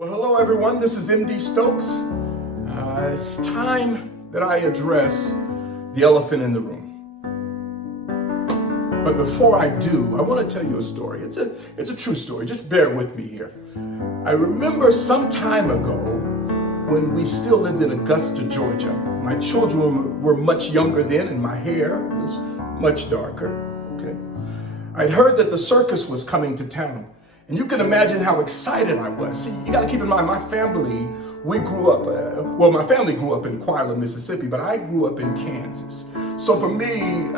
Well, hello everyone, this is MD Stokes. It's time that I address the elephant in the room. But before I do, I want to tell you a story. It's a true story, just bear with me here. I remember some time ago when we still lived in Augusta, Georgia. My children were much younger then and my hair was much darker, okay? I'd heard that the circus was coming to town. And you can imagine how excited I was. See, you got to keep in mind, my family, we grew up, my family grew up in Quail, Mississippi, but I grew up in Kansas. So for me,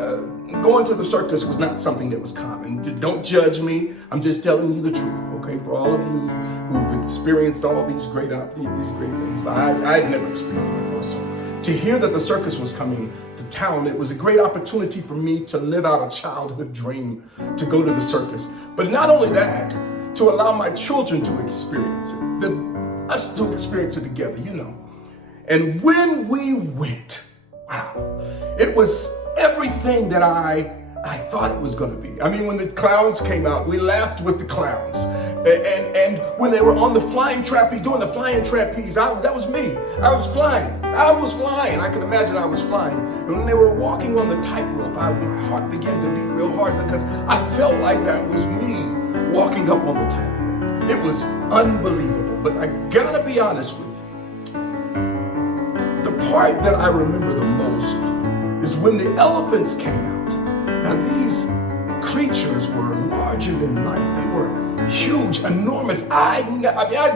going to the circus was not something that was common. Don't judge me. I'm just telling you the truth, okay? For all of you who've experienced all these great things, but I'd never experienced it before. So to hear that the circus was coming to town, it was a great opportunity for me to live out a childhood dream to go to the circus. But not only that, to allow my children to experience it, us to experience it together, you know. And when we went, wow, it was everything that I thought it was going to be. I mean, when the clowns came out, we laughed with the clowns. And when they were on the flying trapeze, doing the flying trapeze, that was me. I was flying. I could imagine I was flying. And when they were walking on the tightrope, my heart began to beat real hard because I felt like that was me walking up on the tightrope. It was unbelievable, but I gotta be honest with you. The part that I remember the most is when the elephants came out. Now these creatures were larger than life. They were huge, enormous. I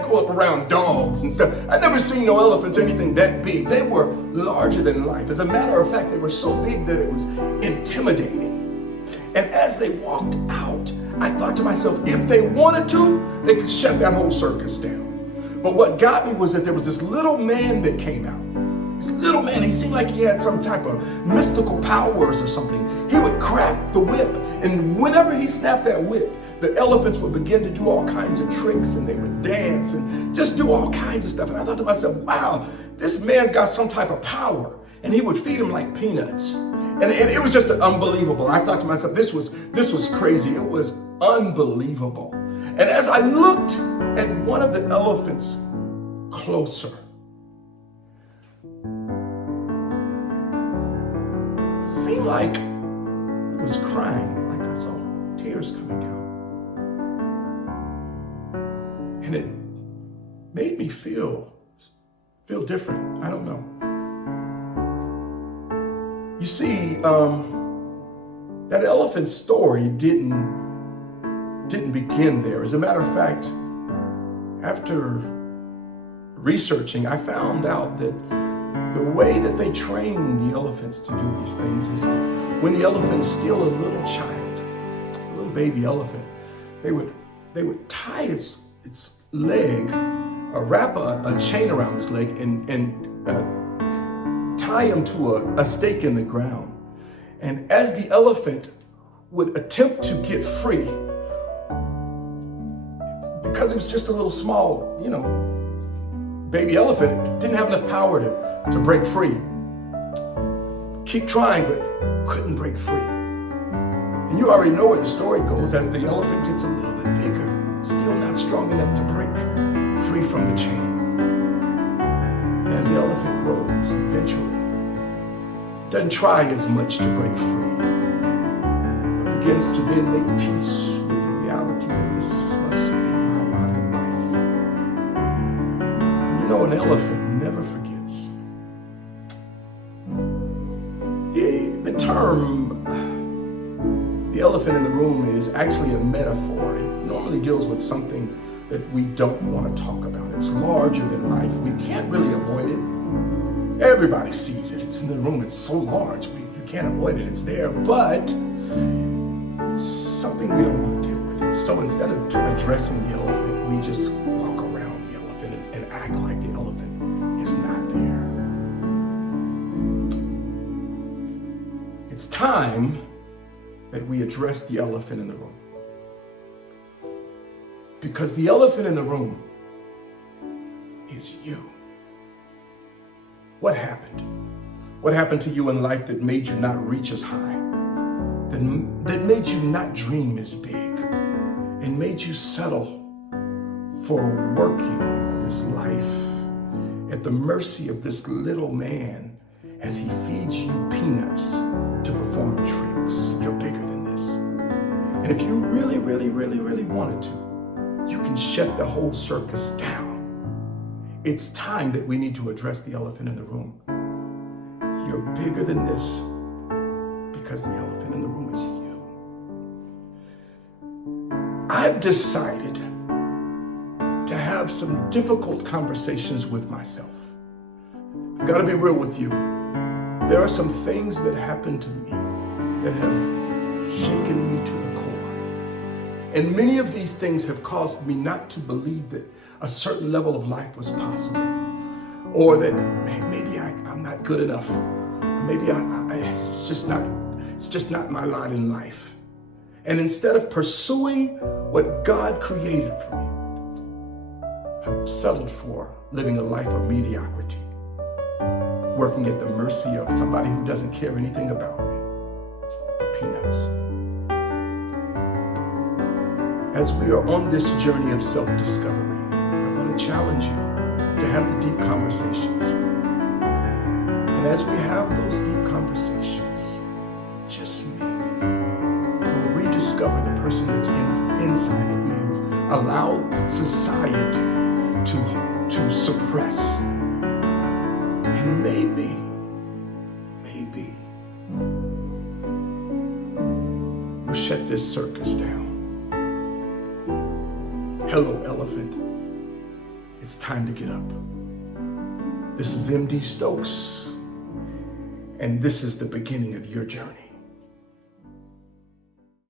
grew up around dogs and stuff. I'd never seen no elephants, anything that big. They were larger than life. As a matter of fact, they were so big that it was intimidating. And as they walked out, I thought to myself, if they wanted to, they could shut that whole circus down. But what got me was that there was this little man that came out. This little man, he seemed like he had some type of mystical powers or something. He would crack the whip, and whenever he snapped that whip, the elephants would begin to do all kinds of tricks, and they would dance and just do all kinds of stuff. And I thought to myself, wow, this man's got some type of power. And he would feed him like peanuts. And it was just unbelievable. I thought to myself, this was crazy. It was unbelievable. And as I looked at one of the elephants closer, it seemed like it was crying, like I saw tears coming down. And it made me feel different. I don't know. You see, that elephant story didn't begin there. As a matter of fact, after researching, I found out that the way that they train the elephants to do these things is that when the elephant is still a little child, a little baby elephant, they would tie its leg, or wrap a chain around its leg and tie him to a stake in the ground. And as the elephant would attempt to get free, because it was just a little small, baby elephant, it didn't have enough power to break free. Keep trying, but couldn't break free. And you already know where the story goes. As the elephant gets a little bit bigger, still not strong enough to break free from the chain. As the elephant grows, eventually, doesn't try as much to break free, but begins to then make peace with the reality that this must be my lot in life. And an elephant never forgets. The term, the elephant in the room, is actually a metaphor. It normally deals with something that we don't want to talk about. It's larger than life. We can't really avoid it. Everybody sees it. It's in the room. It's so large. You can't avoid it. It's there. But it's something we don't want to deal with. So instead of addressing the elephant, we just walk around the elephant and act like the elephant is not there. It's time that we address the elephant in the room. Because the elephant in the room is you. What happened? What happened to you in life that made you not reach as high? That made you not dream as big? And made you settle for working the mercy of this little man as he feeds you peanuts to perform tricks. You're bigger than this. And if you really, really, really, really wanted to, you can shut the whole circus down. It's time that we need to address the elephant in the room. You're bigger than this because the elephant in the room is you. I've decided to have some difficult conversations with myself. I've got to be real with you. There are some things that happened to me that have shaken me to the core. And many of these things have caused me not to believe that a certain level of life was possible, or that maybe I'm not good enough. Maybe it's just not my lot in life. And instead of pursuing what God created for me, I've settled for living a life of mediocrity, working at the mercy of somebody who doesn't care anything about me, for peanuts. As we are on this journey of self-discovery, I want to challenge you to have the deep conversations. And as we have those deep conversations, just maybe, we'll rediscover the person that's inside that we've allowed society to suppress. And maybe, we'll shut this circus down. Hello, elephant. It's time to get up. This is MD Stokes, and this is the beginning of your journey.